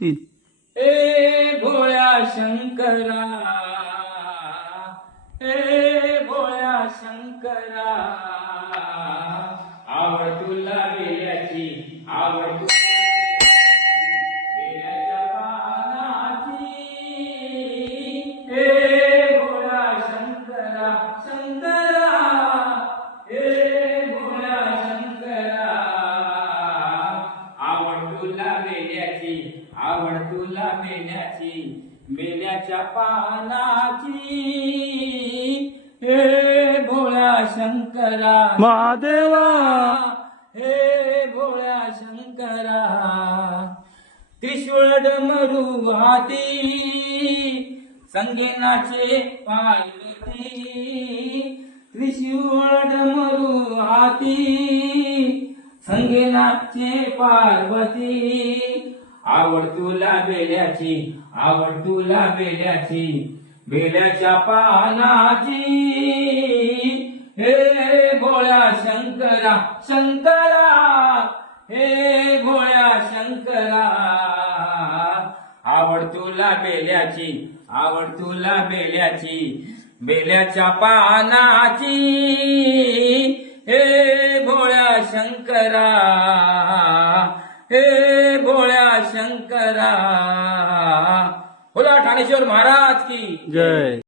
तीन. ए भोळ्या शंकरा, ए भोळ्या शंकरा, आवड तुला बेल्याची, आवड तुला बेल्याच्या पानाची. ए भोळ्या शंकरा, शंकरा, ए भोळ्या शंकरा, आवड तुला बेल्याची, आवड तुला बेल्याची, बेल्याच्या पानाची. हे भोळ्या शंकरा महादेवा, हे भोळ्या शंकरा, त्रिशूळ डमरू हाती, संगीनाचे पार्वती. त्रिशूळ डमरू हाती, संगीनाचे पार्वती. आवड तुला बेल्याची, आवड तुला बेल्याची, बेल्याच्या पानाची. हे भोळ्या शंकरा, शंकरा, हे भोळ्या शंकरा, आवड तुला बेल्याची, आवड तुला बेल्याची, बेल्याच्या पानाची. हे भोळ्या शंकरा, हे भोळ्या शंकरा. बोला ठाणेश्वर महाराज की जय.